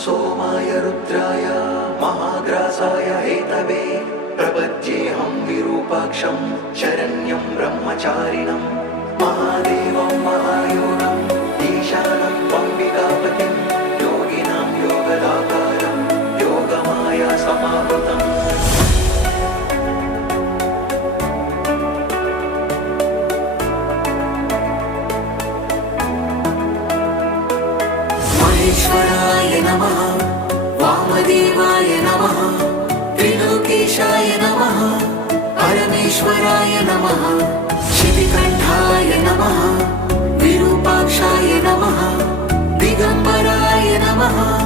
सोमाय रुद्राय महाग्रासाय हेतवे प्रपद्येऽहं विरूपाक्षं शरण्यं ब्रह्मचारिणं महादेवं महायोगम् ईशानं त्वम्बिकापतिं योगिनां योगदातारं योगमाया समावृतम् महेश्वराय नमः, वामदेवाय नमः, त्रिलोकेशाय नमः, परमेश्वराय नमः, शितिकण्ठाय नमः, विरूपाक्षाय नमः, दिगम्बराय नमः।